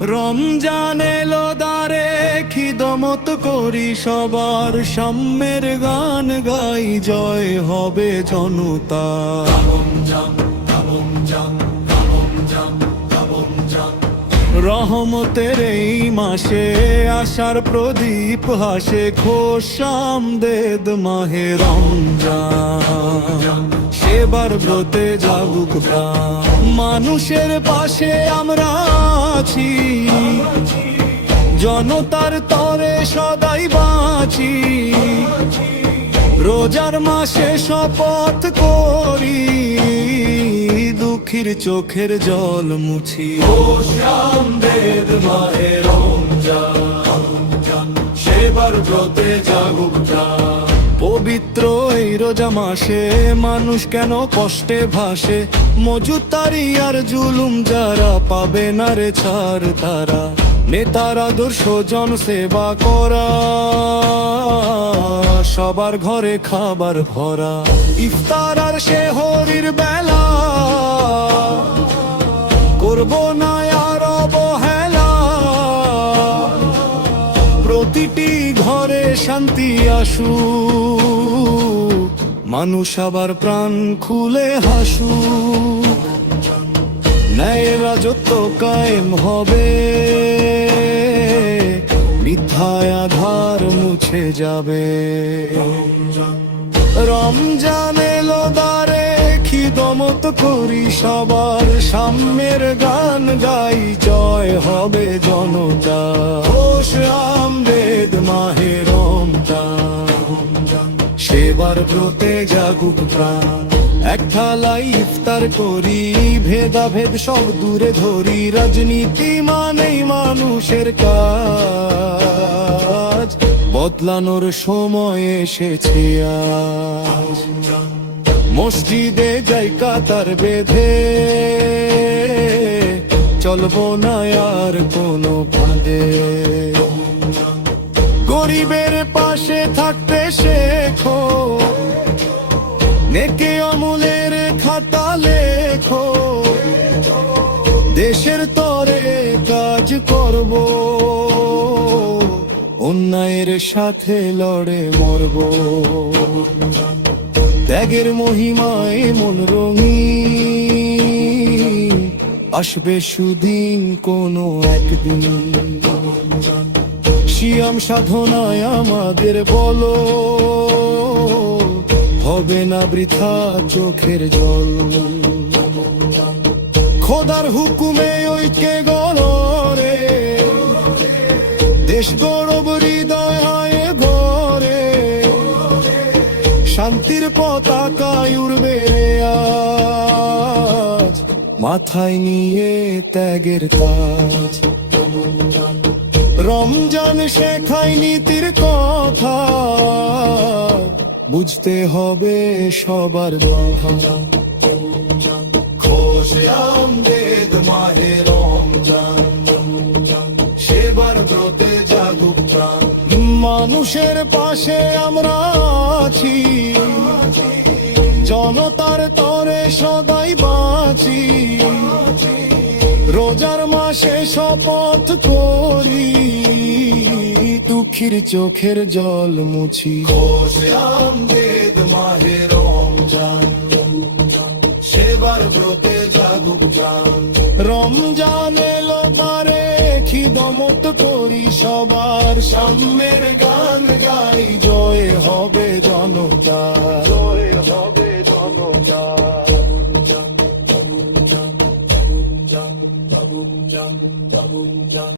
রমজান এলো দ্বারে খিদমত করি সবার, সাম্যের গান গাই জয় হবে জনতা। রহমতের এই মাসে আশার প্রদীপ হাসে, খোশ আমদেদ মাহে রমজান। সেবার ব্রতে জাগুক প্রাণ, মানুষের পাশে আমরা আছি, জনতার তরে সদাই বাঁচি। রোজার মাসে শপথ করি, দুঃখীর চোখের জল মুছি। আমদেদ মাহে রমজান, সেবার ব্রতে জাগুক প্রাণ। পবিত্র এই রোজা মাসে মানুষ কেন কষ্টে ভাসে, মজুতারি আর জুলুম যারা পাবে না রে ছাড় তারা। নেতার আদর্শ জন সেবা করা, সবার ঘরে খাবার ভরা। ইফতার আর সেহরির বেলা করব না আর অবহেলা, প্রতিটি ঘরে শান্তি আসুক, মানুষ আবার প্রাণ খুলে হাসুক। ন্যায়ের রাজত্ব কায়েম হবে, মিথ্যায় আধার মুছে যাবে। রমজান এলো দ্বারে খিদমত করি সবার, সাম্যের গান গাই জয় হবে জনতা। খোশ আমদেদ মাহে রমজান, সেবার ব্রতে জাগুক প্রাণ। এক থালায় ইফতার করি, ভেদাভেদ সব দূরে ধরি। রাজনীতি মানেই মানুষের কাজ, বদলানোর সময় এসেছে আজ। মসজিদে যাই কাতার বেঁধে, চলবো না আর কোনো ফাঁদে। গরিবের পাশে থাকতে শেখো, নেকে আমলের খাতা লেখো। দেশের তরে কাজ করব, অন্যায়ের সাথে লড়ে মরব। ত্যাগের মহিমায় মন রঙিন, আসবে সুদিন কোনো একদিন। সিয়াম সাধনায় আমাদের বলো, হবে না বৃথা চোখের জল। খোদার হুকুমে ঐক্যে গড়ে, দেশ গৌরব হৃদয় হয় ঘরে। শান্তির পতাকায় উড়বে আজ, মাথায় নিয়ে ত্যাগের তাজ। রমজান শেখায় নীতির কথা, বুঝতে হবে সবার কথা। খোশ আমদেদ মাহে রমজান, সেবার ব্রতে জাগুক প্রাণ। মানুষের পাশে আমরা আছি, জনতার তরে সদাই বাঁচি। রোজার মাসে শপথ করি, দুঃখীর চোখের জল মুছি। খোশ আমদেদ মাহে রমজান, সেবার ব্রতে জাগুক প্রাণ। রমজান এলো দ্বারে খিদমত করি সবার, সাম্যের গান গাই